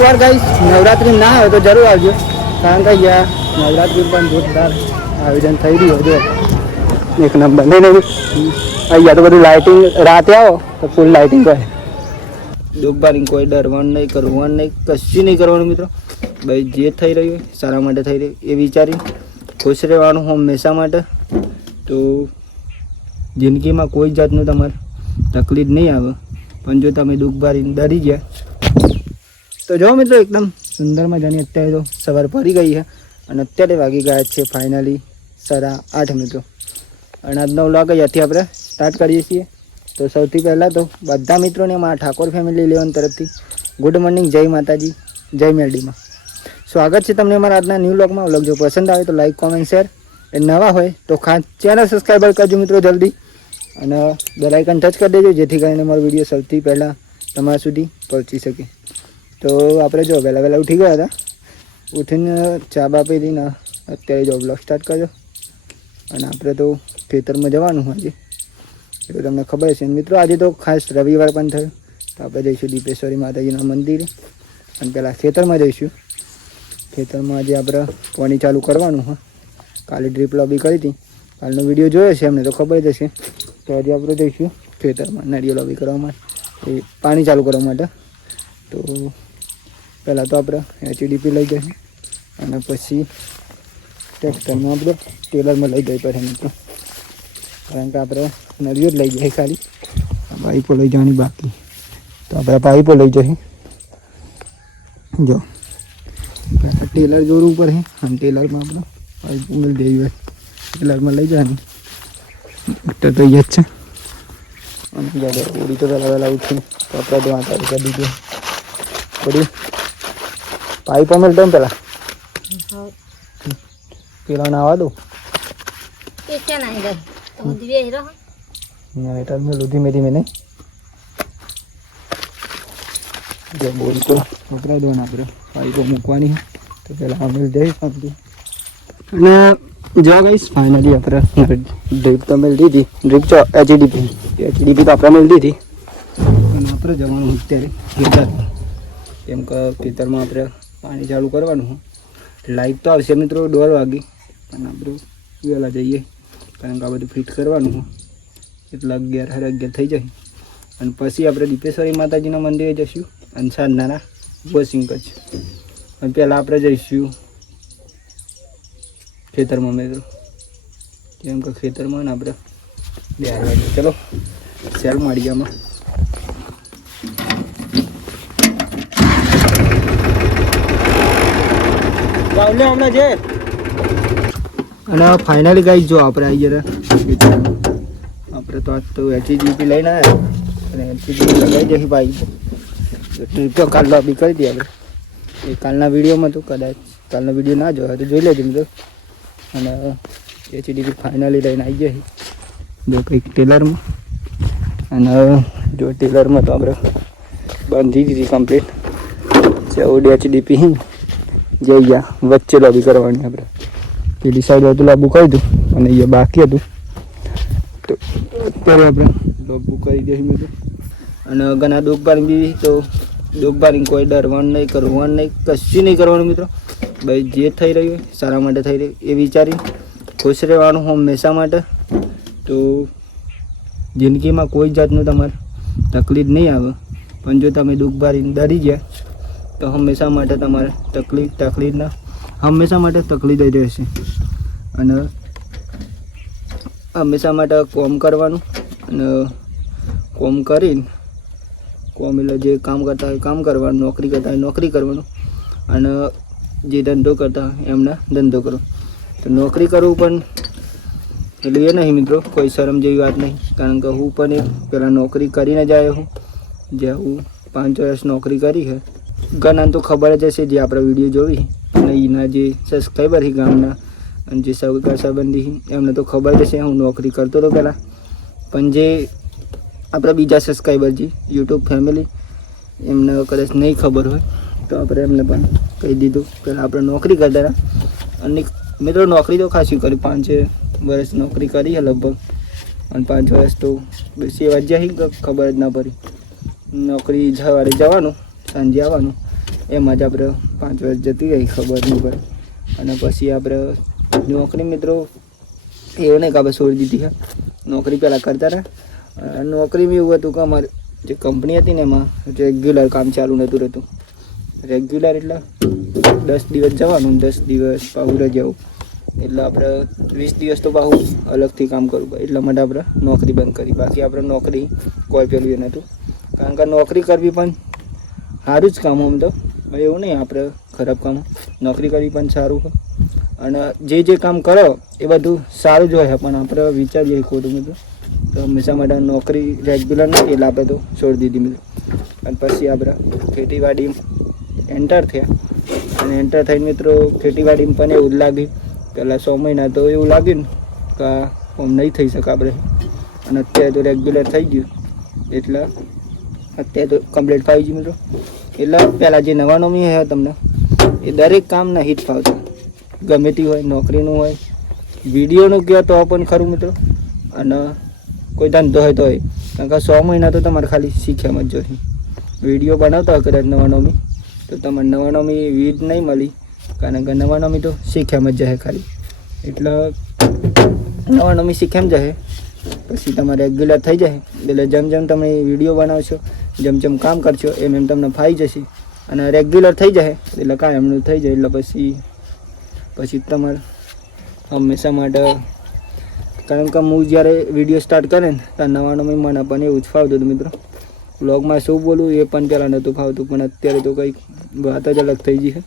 એકવાર ગાઈસ નવરાત્રી ના આવે તો જરૂર આવજો, કારણ કે અહીંયા નવરાત્રી પણ જોરદાર આયોજન થઈ રહ્યું જો એક નંબર. નહીં અહીંયા તો બધું લાઇટિંગ, રાતે આવો તો ફૂલ લાઇટિંગ કરે. દુઃખબારી કોઈ ડરવાનું નહીં, કરવાનું નહીં, કશું નહીં કરવાનું મિત્રો. ભાઈ જે થઈ રહ્યું હોય સારા માટે થઈ રહ્યું એ વિચારી ખુશ રહેવાનું હંમેશા માટે. તો જિંદગીમાં કોઈ જાતનું તમારે તકલીફ નહીં આવે, પણ જો તમે દુઃખબારી ડરી ગયા તો જો મિત્રો એકદમ સુંદર મજાની અત્યારે તો સવાર પડી ગઈ છે અને અત્યારે વાગી ગયા છે ફાઇનલી 8:30 મિત્રો. અને આજનો વ્લોગ અહીંયાથી આપણે સ્ટાર્ટ કરીએ છીએ. તો સૌથી પહેલાં તો બધા મિત્રોને મારા ઠાકોર ફેમિલી 11 તરફથી ગુડ મોર્નિંગ, જય માતાજી, જય મેરડીમાં. સ્વાગત છે તમને અમારા આજના ન્યૂ વ્લોગમાં. વ્લોગ જો પસંદ આવે તો લાઈક, કોમેન્ટ, શેર. એ નવા હોય તો ખાસ ચેનલ સબસ્ક્રાઈબર કરજો મિત્રો જલ્દી, અને બેલ આઇકન ટચ કરી દેજો જેથી કરીને મારો વિડીયો સૌથી પહેલાં તમારા સુધી પહોંચી શકે. તો આપણે જો વહેલા ઉઠી ગયા હતા, ઉઠીને ચા બા પીને અત્યારે જો બ્લોગ સ્ટાર્ટ કર્યો. અને આપણે તો ખેતરમાં જવાનું આજે, એ તો તમને ખબર છે મિત્રો. આજે તો ખાસ રવિવાર પણ થયો, તો આપણે જઈશું દીપેશ્વરી માતાજીના મંદિરે અને પહેલાં ખેતરમાં જઈશું. ખેતરમાં આજે આપણે પાણી ચાલુ કરવાનું હોય. કાલે ડ્રીપ લોબી કરી હતી, કાલનો વિડીયો જોયો છે એમને તો ખબર જ હશે. તો આજે આપણે જઈશું ખેતરમાં નારિયેળ લોબી કરવા માટે, એ પાણી ચાલુ કરવા માટે. તો પહેલાં તો આપણે HDP લઈ જઈશું અને પછી ટ્રેક્ટરમાં આપણે ટેલરમાં લઈ જઈ પડે મિત્રો, કારણ કે આપણે નળીઓ જ લઈ જઈએ ખાલી, પાઇપો લઈ જવાની બાકી. તો આપણે પાઇપો લઈ જઈએ. જો ટેલર જોડવું પડે અને ટેલરમાં આપણે પાઇપ ઉમેરી દેવી હોય, ટેલરમાં લઈ જવાની. તો અહીંયા જ છે. અને પૂરી તો વહેલા ઉઠીને કપડાં ધોવા ચાલુ કરી દીધું. થોડી પાઇપ ઉમેરી દઉં પેલા, પેલા નાવા દઉં ધીમે ધીમે નહીં. જો બોલ તો કપડાં ધોવાના આપણે પાઇપો મૂકવાની, તો પેલા અમેલ જઈશ. અને જો ગઈશ ફાઇનલી આપણે ડ્રીપ તો મેળ દીધી, ડ્રીપ તો HDP તો આપણે મેળ દીધી. અને આપણે જવાનું અત્યારે ખેતર, કેમ કે ખેતરમાં આપણે પાણી ચાલુ કરવાનું હોય. લાઈટ તો આવશે મિત્રો 1:30 વાગે, પણ આપણે વહેલા જઈએ કારણ કે આ બધું ફિટ કરવાનું હોય, એટલે 11:30 થઈ જાય. અને પછી આપણે દીપેશ્વરી માતાજીના મંદિરે જઈશું અને સાંજના વોશિંગ કરશું. અને પહેલાં આપણે જઈશું ખેતરમાં મિત્રો, કેમ કે ખેતરમાં ને આપણે 11 વાગે. ચલો ચાલ માળિયામાં. હમણાં છે. અને ફાઇનલી ગાઈસ જો આપણે આવી ગયા આપણે તો આજ તો HDP લઈને આવ્યા અને HDP લગાવી જશે ભાઈ. ટ્રીપ તો કાલ લોબી કરી હતી આપણે, એ કાલના વિડીયોમાં તો કદાચ કાલનો વિડીયો ના જોયો તો જોઈ લેજો મિત્રો. અને HDP ફાઇનલી લઈને આવી ગયા જો કંઈક ટેલરમાં. અને જો ટેલરમાં તો આપણે બાંધી દીધી કમ્પ્લીટ. 14 HDP જઈ ગયા, વચ્ચે લોબી કરવાની આપણે. પેલી સાઈડ હતું લાંબુ કરી દઉં અને અહીંયા બાકી હતું, તો અત્યારે આપણે લાંબુ કરી દઈશું મિત્રો. અને ઘણા દુઃખબારી તો દુઃખબારી કોઈ ડરવાનું નહીં, કરવાનું નહીં, કશું નહીં કરવાનું મિત્રો. ભાઈ જે થઈ રહ્યું હોય સારા માટે થઈ રહ્યું એ વિચારી ખુશ રહેવાનું હંમેશા માટે. તો જિંદગીમાં કોઈ જાતનું તમારે તકલીફ નહીં આવે, પણ જો તમે દુઃખબારી ડરી ગયા તો હંમેશા માટે તમારે તકલીફના હંમેશા માટે તકલીફ જ રહેશે. અને હંમેશા માટે કોમ કરવાનું, અને કોમ કરીને કોમ એટલે જે કામ કરતા હોય કામ કરવાનું, નોકરી કરતા હોય નોકરી કરવાનું, અને જે ધંધો કરતા હોય એમના ધંધો કરો. તો નોકરી કરવું પણ એટલે એ નહીં મિત્રો, કોઈ શરમ જેવી વાત નહીં, કારણ કે હું પણ પહેલાં નોકરી કરીને જ આવ્યો હું. જ્યાં હું 5 વર્ષ નોકરી કરી છે. ઘણા તો ખબર જ હશે જે આપણા વિડીયો જોઈ, અને એના જે સબસ્ક્રાઈબર છે ગામના અને જે સગા સંબંધી એમને તો ખબર જ હશે હું નોકરી કરતો હતો પહેલાં. પણ જે આપણા બીજા સબસ્ક્રાઈબર છે યુટ્યુબ ફેમિલી, એમને કદાચ નહીં ખબર હોય તો આપણે એમને પણ કહી દીધું. પહેલાં આપણે નોકરી કરતા હતા, અને મિત્રો નોકરી તો ખાસી કરી, 5 વર્ષ નોકરી કરી છે લગભગ. અને 5 વર્ષ તો બસ એવા જ ખબર જ ના પડી. નોકરી સવારે જવાનું, સાંજે આવવાનું, એમાં જ આપણે 5 વર્ષ જતી રહી ખબર નહીં પડે. અને પછી આપણે નોકરી મિત્રો એવું નહીં કે આપણે છોડી દીધી છે. નોકરી પહેલાં કરતા રહ્યા. નોકરીમાં એવું હતું કે અમારે જે કંપની હતી ને એમાં રેગ્યુલર કામ ચાલુ નહોતું રહેતું. રેગ્યુલર એટલે 10 દિવસ જવાનું, 10 દિવસ પાછું રજાવું. એટલે આપણે 20 દિવસ તો પાછું અલગથી કામ કરવું પડે. એટલા માટે આપણે નોકરી બંધ કરી. બાકી આપણે નોકરી કોઈ પેલું એ નહોતું. કારણ કે નોકરી કરવી પણ સારું જ કામ આમ તો, એવું નહીં આપણે ખરાબ કામ. નોકરી કરવી પણ સારું છે. અને જે કામ કરો એ બધું સારું જ હોય, પણ આપણે વિચારીએ ખોટું મિત્રો. તો હંમેશા માટે નોકરી રેગ્યુલર નથી એટલે આપણે તો છોડી દીધી મિત્રો. અને પછી આપણે ખેતીવાડી એન્ટર થયા. અને એન્ટર થઈને મિત્રો ખેતીવાડીમાં પણ એવું જ લાગ્યું. પહેલાં 6 મહિના તો એવું લાગ્યું ને કે આમ નહીં થઈ શકે આપણે. અને અત્યારે તો રેગ્યુલર થઈ ગયું એટલે અત્યારે તો કમ્પ્લીટ ફાવી ગયું મિત્રો. એટલે પહેલાં જે નવા નોમી હોય તમને એ દરેક કામ નહીં જ ફાવતું. ગમે તે હોય, નોકરીનું હોય, વિડીયોનું કહો તો પણ ખરું મિત્રો. અને કોઈ ધંધો હોય તો હોય. કારણ કે 6 મહિના તો તમારે ખાલી શીખ્યામાં જ જોઈએ. વિડીયો બનાવતા હોય કદાચ નવા નોમી તો તમારે નવા નોમી વીજ નહીં મળી. કારણ કે નવા નોમી તો શીખ્યામાં જ જાય ખાલી. એટલે નવા નોમી શીખ્યામાં જાય પછી તમારે રેગ્યુલર થઈ જાય. એટલે જેમ તમે વિડીયો બનાવશો, જેમ કામ કરશો એમ તમને ફાવી જશે. અને રેગ્યુલર થઈ જાય એટલે કાયમનું થઈ જાય. એટલે પછી તમારે હંમેશા માટે, કારણ કે હું જ્યારે વિડીયો સ્ટાર્ટ કરે ને ત્યારે નવા નોમી મને પણ એવું જ ફાવતું હતું મિત્રો. વ્લોગમાં શું બોલું એ પણ પહેલાં નહોતું ફાવતું, પણ અત્યારે તો કંઈક વાત જ અલગ થઈ ગઈ છે.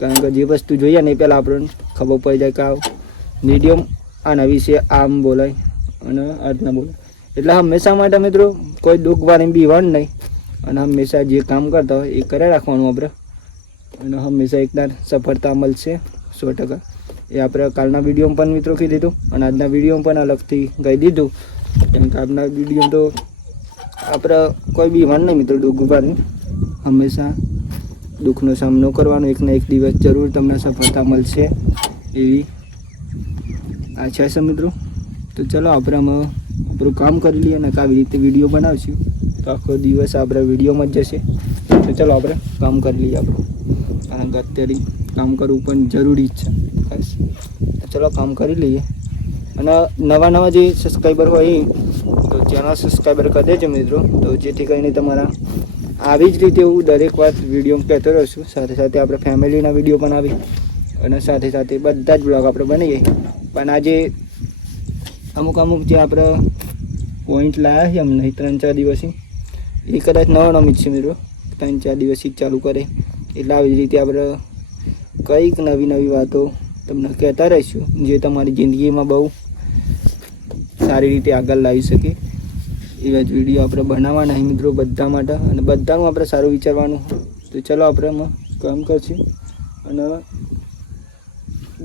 કારણ કે જે વસ્તુ જોઈએ ને એ પહેલાં આપણને ખબર પડી જાય કે આ વિડીયો આના વિશે આમ બોલાય અને આજના બોલાય. એટલે હંમેશા માટે મિત્રો કોઈ દુઃખવાળી બીવાનું નહીં. અને હંમેશા જે કામ કરતા હોય એ કરે રાખવાનું આપણે. અને હંમેશા એકવાર સફળતા મળશે 100%. એ આપણે કાલના વિડીયોમાં પણ મિત્રો કહી દીધું અને આજના વિડીયોમાં પણ અલગથી કહી દીધું. કેમ કે આજના વિડીયો તો આપણે કોઈ બીવાનું નહીં મિત્રો દુઃખવાળી. હંમેશા દુઃખનો સામનો કરવાનો. એકને એક દિવસ જરૂર તમને સફળતા મળશે એવી આશા છે મિત્રો. તો ચલો આપણે આમાં આપણું કામ કરી લઈએ અને આવી રીતે વિડીયો બનાવશું તો આખો દિવસ આપણે વિડીયોમાં જ જશે. તો ચલો આપણે કામ કરી લઈએ આપણું. કારણ કે અત્યારે કામ કરવું પણ જરૂરી જ છે ખાસ. તો ચલો કામ કરી લઈએ. અને નવા જે સબસ્ક્રાઈબર હોય એ તો ચેનલ સબસ્ક્રાઈબર કરી દેજો મિત્રો. તો જેથી કરીને તમારા આવી જ રીતે હું દરેક વાત વિડીયોમાં કહેતો રહું છું. સાથે સાથે આપણે ફેમિલીના વિડીયો પણ આવી અને સાથે સાથે બધા જ બ્લોગ આપણે બનાવીએ. પણ આજે અમુક જે આપણે પોઈન્ટ લાવ્યા છે અમને 3-4 દિવસથી એ કદાચ નવા નોમી જ છે મિત્રો. 3-4 દિવસથી ચાલુ કરે એટલે આવી જ રીતે આપણે કંઈક નવી વાતો તમને કહેતા રહીશું જે તમારી જિંદગીમાં બહુ સારી રીતે આગળ લાવી શકે. એવા જ વિડીયો આપણે બનાવવાના છે મિત્રો બધા માટે. અને બધાનું આપણે સારું વિચારવાનું. તો ચલો આપણે એમાં કામ કરશું અને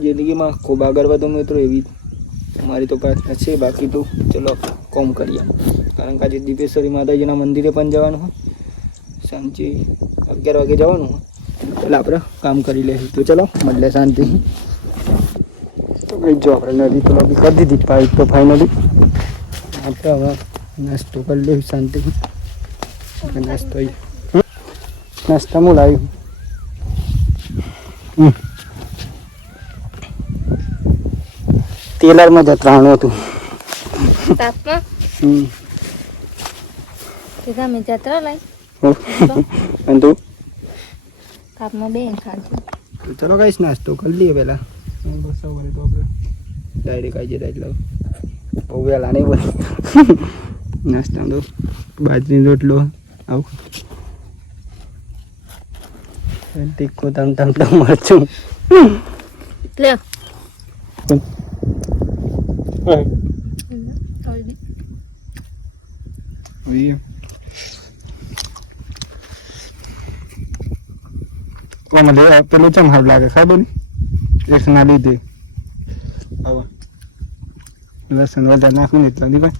જિંદગીમાં ખૂબ આગળ વધો મિત્રો. એવી મારી તો પ્રાર્થના છે. બાકી તો ચલો કોમ કરીએ. કારણ કે આજે દીપેશ્વરી માતાજીના મંદિરે પણ જવાનું હોય. સાંજે 11 વાગે જવાનું હોય. એટલે આપણે કામ કરી લઈશું. તો ચલો મળીએ શાંતિ. તો જો આપણે નદી તો બી કરી દીધી પાઇપ તો ફાઇનલી. આપણે હવે નાસ્તો કરી લઈશું શાંતિ. નાસ્તા હું લાવ્યું ટેલરમાં જતરાણું હતું. તાપમાં સીધા મેં જતરા લાઈ અને તું તાપમાં બે ખાજો. તો ચલો ગાઈસ નાસ્તો કરી લઈએ પહેલાં. સવારે તો આપણે ડાયરેક્ટ આવી જતા એટલે બહુ વહેલા નહીં બોલે. નાસ્તામાં તો બાજરીનો રોટલો આવું તીખું તમ મરચું લે પેલું ચમ સારું લાગે ખબર ને એક ના લીધે હવે લસણ વધારે નાખું ને એટલા નહીં ભાઈ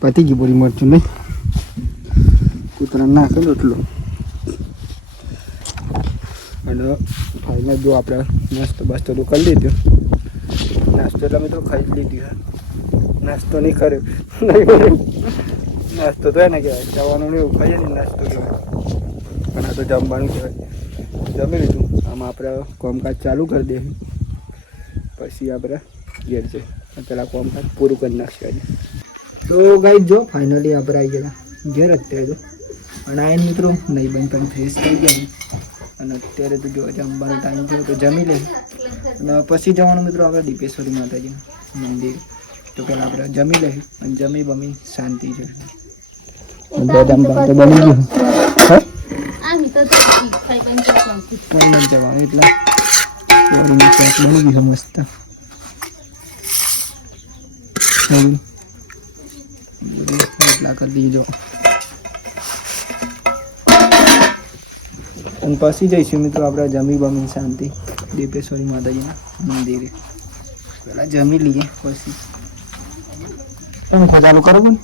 પતી ગયું પૂરી મરચું નહીં કૂતરા નાખે એટલું. અને ફાઇનલ જો આપણે નાસ્તો બાસ્તો તો કરી લીધો. નાસ્તો એટલે મિત્રો ખાઈ જ લીધી. નાસ્તો નહીં કર્યો નાસ્તો તો એને કહેવાય જવાનું એવું ખાઈએ ને નાસ્તો કહેવાય. પણ આ તો જમવાનું કહેવાય. જમી લીધું. આમાં આપણે કામકાજ ચાલુ કરી દઈએ, પછી આપણે ઘેર જઈએ. પેલા કામકાજ પૂરું કરી નાખશે આજે. તો ગાઈસ જો ફાઇનલી આપણે આવી ગયા ઘેર અત્યારે. અને આવીને મિત્રો નહીં બંધ પણ ફ્રેશ થઈ ગયા. અને અત્યારે તો જો જમવાનો ટાઈમ થયો તો જમી લે. અને પછી જવાનું મિત્રો આપણે દીપેશ્વરી માતાજીનું મંદિર. તો પહેલાં આપણે જમી લઈએ અને જમી બમી શાંતિ છે. જમવાનું તો બની ગયું. જવાનું એટલે બની ગયું મસ્ત. એટલા કરી દીજો. અને પછી જઈશું મિત્રો આપણે જમી બમી શાંતિ દીપેશ્વરી માતાજીના મંદિરે. પેલા જમી લઈએ પછી તમે ખોદાનું કરો પણ.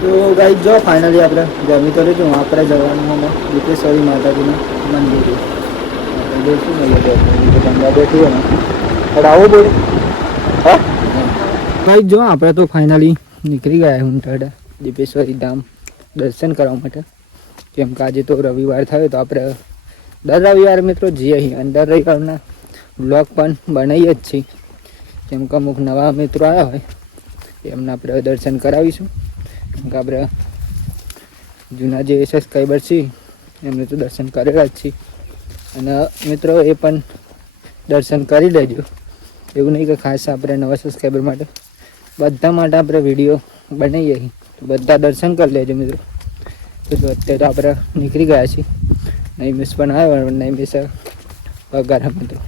તો ગાઈ જો ફાઇનલી આપણે જમી તો લીધું. આપણે જવાનું દીપેશ્વરી માતાજીના મંદિરે. આપણે જઈશું ને ગંગા બેઠી હોય ને પણ આવું બોલે. હા ગાઈ જો આપણે તો ફાઇનલી નીકળી ગયા હું ટાડા દીપેશ્વરી ધામ દર્શન કરવા માટે. કેમ કે આજે તો રવિવાર થયો તો આપણે દર રવિવારે મિત્રો જઈએ અહીં. અને દર રવિવારના બ્લોગ પણ બનાવીએ જ છીએ. કેમ કે અમુક નવા મિત્રો આવ્યા હોય એમને આપણે દર્શન કરાવીશું. કેમ કે આપણે જૂના જે સબસ્ક્રાઈબર છે એમને તો દર્શન કરેલા જ છીએ. અને મિત્રો એ પણ દર્શન કરી લેજો. એવું નહીં કે ખાસ આપણે નવા સબસ્ક્રાઈબર માટે, બધા માટે આપણે વિડીયો બનાવીએ અહીં. તો બધા દર્શન કરી લેજો મિત્રો. તો અત્યારે આપણે નીકળી ગયા છીએ. નૈમિષ પણ આવ્યો. નૈમિષ પગાર મિત્રો,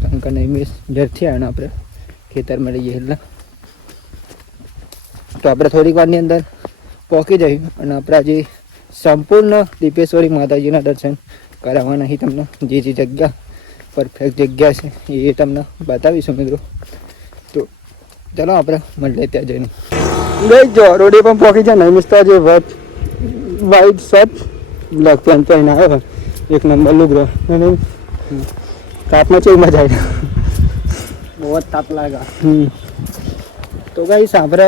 કારણ કે નૈમિષ ઘરથી આવ્યો આપણે ખેતરમાં રહીએ એટલે. તો આપણે થોડીક વારની અંદર પહોંચી જઈએ અને આપણા જે સંપૂર્ણ દીપેશ્વરી માતાજીના દર્શન કરાવવાના અહીં તમને જે જગ્યા પરફેક્ટ જગ્યા છે એ તમને બતાવીશું મિત્રો. તો ચાલો આપણે મળીએ ત્યાં જઈને. ગઈ જો રોડે પણ પહોંચી જાય. નૈમિષ તો જે વાઇટ શર્ટ બ્લેક પેન્ટ પહેરીને આવ્યો. એક નંબર લુગડો. તાપમાં ચેક મજા આવી. બહુ જ તાપ લાગે. તો ગાઈસ આપણે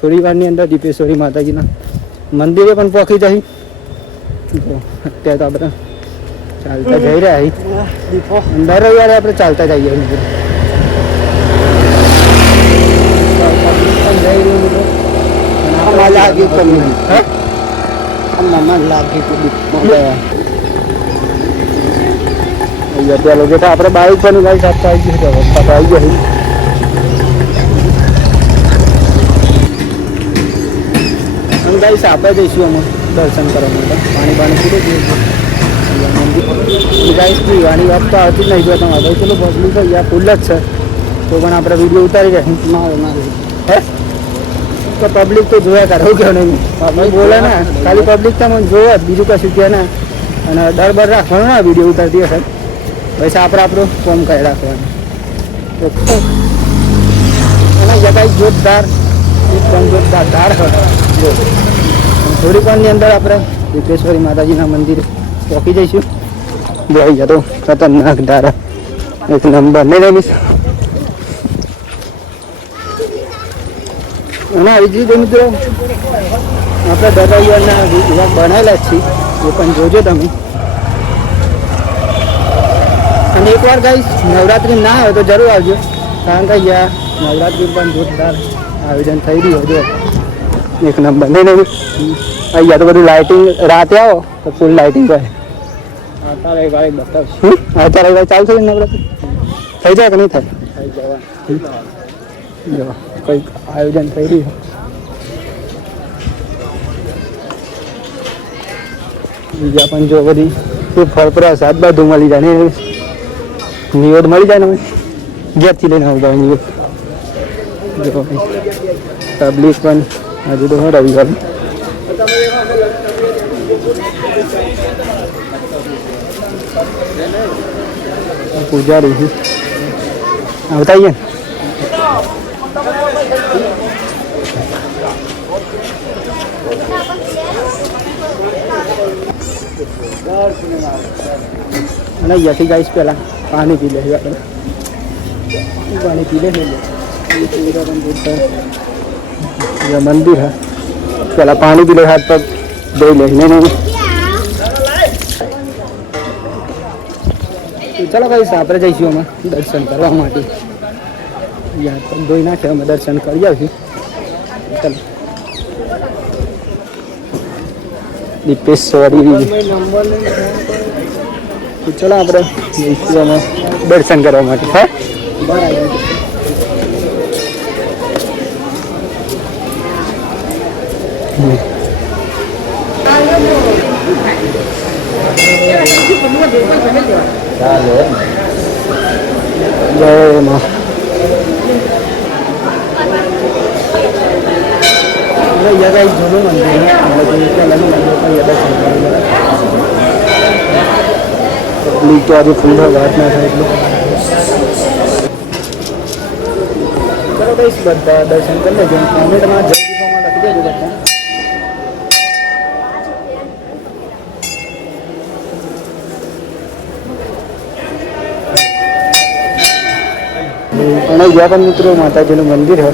થોડી વારની અંદર દીપેશ્વરી માતાજીના મંદિરે પણ પહોંચી જઈ. અત્યારે તો આપણે ચાલતા જઈ રહ્યા છીએ. દર રવિવારે આપણે ચાલતા જઈએ મિત્રો. જઈ રહ્યું મિત્રો. પેલો જેટા આપણે બાઈક પણ ગાઈ આપતા આવી ગયું. આવી ગયું અને ગાઈસ આપણે જઈશું અમે દર્શન કરવા માટે. પાણી પૂરું થયું. ગાઈસ પીવાની વાત તો આવતી જ નહીં. જો તમે હવે પેલું પબ્લિક થઈ ગયા ફૂલ જ છે તો પણ આપણે વિડીયો ઉતારી રહ્યા. હે તો પબ્લિક તો જોયા કરે. એવું કેવું નહીં પબ્લિક બોલે ને, ખાલી પબ્લિક તમે જોવે બીજું કશું કહે ને. અને ડર બર રાખવાનો ને વિડીયો ઉતારતી હશે. પછી આપણે આપણું કોમ કરી રાખવાનું. અને જગ્યાએ જોરદાર એકદમ જોરદાર ધાર હતો. થોડીક વારની અંદર આપણે દીપેશ્વરી માતાજીના મંદિરે પહોંચી જઈશું. જોઈ જતો ખતરનાક ધારા એક નંબર નહીં રહીશ. અને આવી જ રીતે મિત્રો આપણે દરિયાના વિભાગ બનાવેલા જ છીએ. એ પણ જોજો તમે. અને એકવાર ગાઈસ નવરાત્રિ ના આવે તો જરૂર આવજો. કારણ કે અહીંયા નવરાત્રિ પણ જોરદાર આયોજન થઈ રહ્યું. જો એક નંબર નહીં નહીં. અહીંયા તો બધું લાઇટિંગ રાતે આવો તો ફૂલ લાઇટિંગ હોય. અત્યારે ગાડી બતાવશું. અત્યારે ગાડી ચાલુ થઈ નવરાત્રિ થઈ જાય કે નહીં થાય? થઈ જવા જો કંઈક આયોજન થઈ રહ્યું. બીજા પણ જો બધી ખૂબ ફળપ્રસાદ બધું મળી જાય ને. નિવેદ મળી જાય ને ઘેરથી લઈને આવી જાય નિવેદ. જો પબ્લિક પણ હજુ તો હું રવિવાર પૂજારી આવતા આવીએ. અને અહીંયાથી ગાઈશ પહેલાં પાણી પી લઈએ. આપણે પાણી પી લઈએ. મંદિર હા પહેલાં પાણી પી લે. હાથ પગ ધોઈ લે. નહીં નહીં તો ચાલો ગાઈસ આપણે જઈશું અમે દર્શન કરવા માટે. યાર તો ધોઈ નાખે અમે દર્શન કરી આવીશું. ચાલો દીપેશ્વરી તો ચાલો આપણે જઈશું અમે દર્શન કરવા માટે. હા બરાબર. જય માં जगह झूलो मंदिर है तो आज फुल बात ना था चलो भाई बता दर्शन कर लेते हैं. कमेंट में जय दीपा लख दिया जो बता અને જ્યાં પણ મિત્રો માતાજીનું મંદિર है.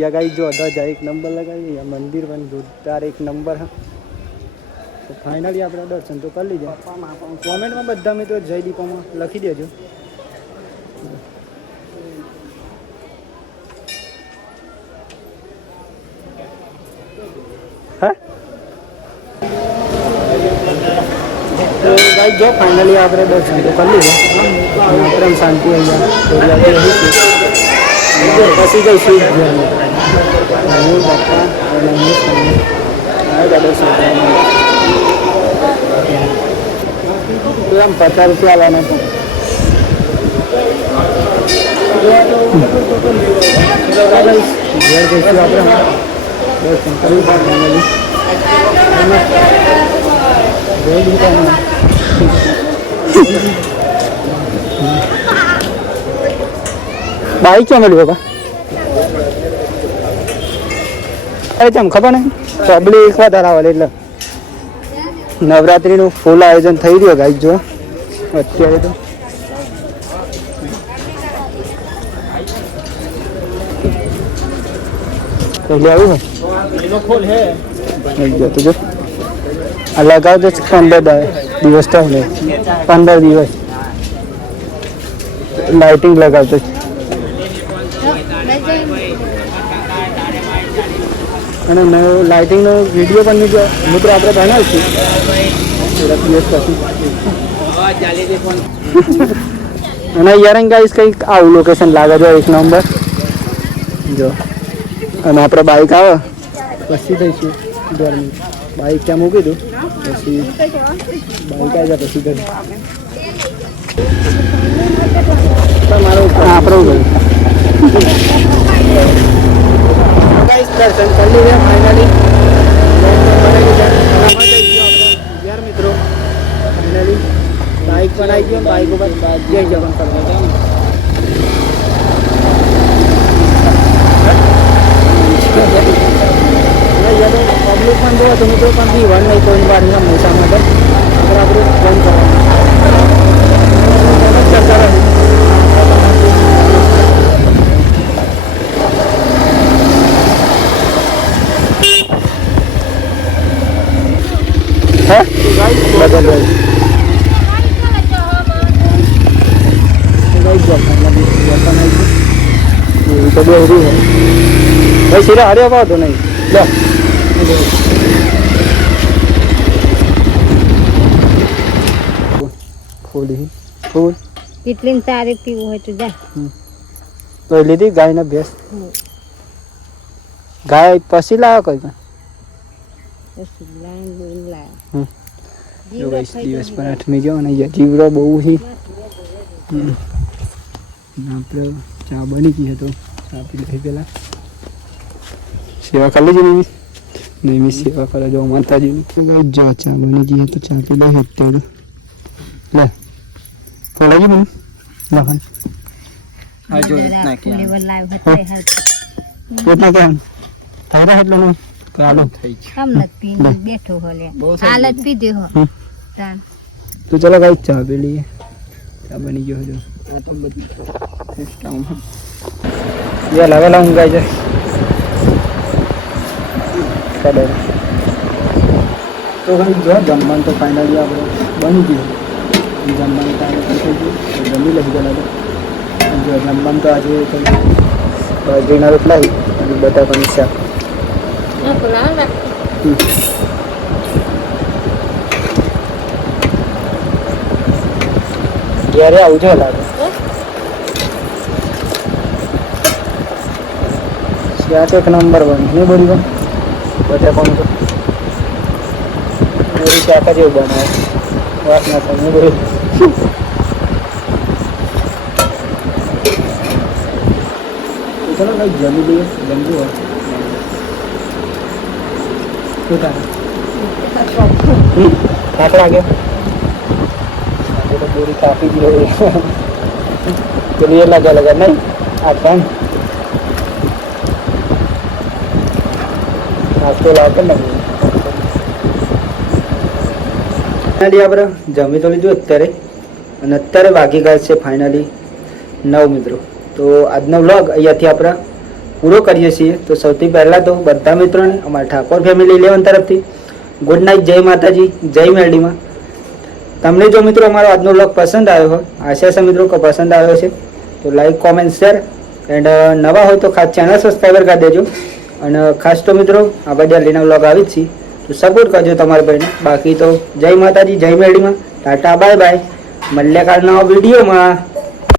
या गाइस जो अदा जाए एक नंबर लगाई या मंदिर बन जोरदार एक नंबर है. तो फाइनली अपना दर्शन तो कर लीजिए. कमेंट में बधा मित्रों जय दीपा में लखी देजो. हाँ तो गाइस जो फाइनली अपने दर्शन तो कर लीजिए. परम शांति है પછી જઈશું હું બાપા આમ 50 રૂપિયા આવવાના ઘેર જઈશું આપણે દર્શન કરી બાઈક ક્યાં મળ્યું બાપા? અરે ચમ ખબર નહીં પબ્લિક વધારે આવે એટલે નવરાત્રીનું ફૂલ આયોજન થઈ રહ્યું ગાઈસ. જો અત્યારે તો પહેલે આવ્યું હોય તો જો આ લગાવતો 15 દિવસ થાય ને 15 દિવસ લાઇટિંગ લગાવતો છે. અને લાઇટિંગનો વિડીયો પણ મિત્રો આપણે બનાવીશું થોડા દિવસ પછી. અને યાર ગાઈસ કંઈક આવું લોકેશન લાગે છે એક નંબર. જો અને આપણે બાઇક આવે પછી થઈશું ગરમી. બાઇક ત્યાં મૂકી દઉં પછી બાઇક આવી જાય પછી ઘર મારું આપણું ગયું. દર્શન કરી લીધા ફાઇનલી. યાર મિત્રો ફાઇનલી બાઇક પણ આવી ગયો. બાઇક ઉપર જઈ જવાનું કરવા પબ્લિક પણ જોવો તો મિત્રો પણ બી વન નહીં કોઈ વાર હંમેશા માટે આપણે બંધ કરવાનું. बदल तो बेहरी है भाई. सीरा हरे पाओ तो नहीं लो खोली खोल કેટલી તારે પીવું હોય તો જા. તો લીધી ગાયના ભેંસ ગાય પછી લાવ્યો કોઈ પણ દિવસ પર 8મી જો અને જીવડો બહુ હી. આપણે ચા બની ગઈ હતો. ચા પી લઈ પેલા સેવા કરી લીધી. નહીં મિસ સેવા કરે જો માતાજીની. જો ચા બની ગઈ તો ચા પી લઈ અત્યારે લે ફોલો જ મને લખન આ જો ઇતના કે લેવલ લાઈવ હતા કેટલા કેમ તારા એટલો નહીં કાલો થઈ ગયો. આમ નથી પીને બેઠો હો લે હાલત પી દે હો તાન. તો ચલો ગાઈસ ચા પી લઈએ. ચા બની ગયો જો આ તો બધી સિસ્ટમ ये लगा ला हूँ गाइस વરસાદ આવ્યો. તો ભાઈ જો જમવાનું તો ફાઇનલી આપણે બની ગયું. જમવાનું ટાઈમ થઈ ગયું તો જમી લઈ ગયેલા હતા. જો જમવાનું તો આજે બાજરીના રોટલા અને બટાકાનું શાક. ઘેરે આવું છે લાગે શાક એક નંબર બની નહીં બોલી બટાકાનું તો શાક જ એવું બનાવે વાત ના થાય નહીં બોલી. ચલો ભાઈ જમી લઈએ જમવું હોય શું થાય થાક લાગે તો બોરી કાપી જ રહી પેલી એ લાગે લગે નહીં આ પણ નાસ્તો લાગે ને ફાઇનલી આપણે જમી તો લીધું અત્યારે અને અત્યારે વાગી ગયા છે ફાઇનલી 9 મિત્રો. તો આજનો વ્લોગ અહીંયાથી આપણે પૂરો કરીએ છીએ. તો સૌથી પહેલાં તો બધા મિત્રોને અમારા ઠાકોર ફેમિલી 11 તરફથી ગુડ નાઇટ, જય માતાજી, જય મેરડીમાં. તમને જો મિત્રો અમારો આજનો વ્લોગ પસંદ આવ્યો હોય, આશા છે મિત્રો કે પસંદ આવ્યો છે, તો લાઈક કોમેન્ટ શેર એન્ડ નવા હોય તો ખાસ ચેનલ સબસ્ક્રાઈબર કરી દેજો. અને ખાસ તો મિત્રો આ બધા લીના વ્લોગ આવી જ છીએ તો સપોર્ટ કરજો તમારા ભાઈને. બાકી તો જય માતાજી, જય મેરડીમાં, ટાટા બાય બાય, મળ્યા કાલના વિડીયોમાં.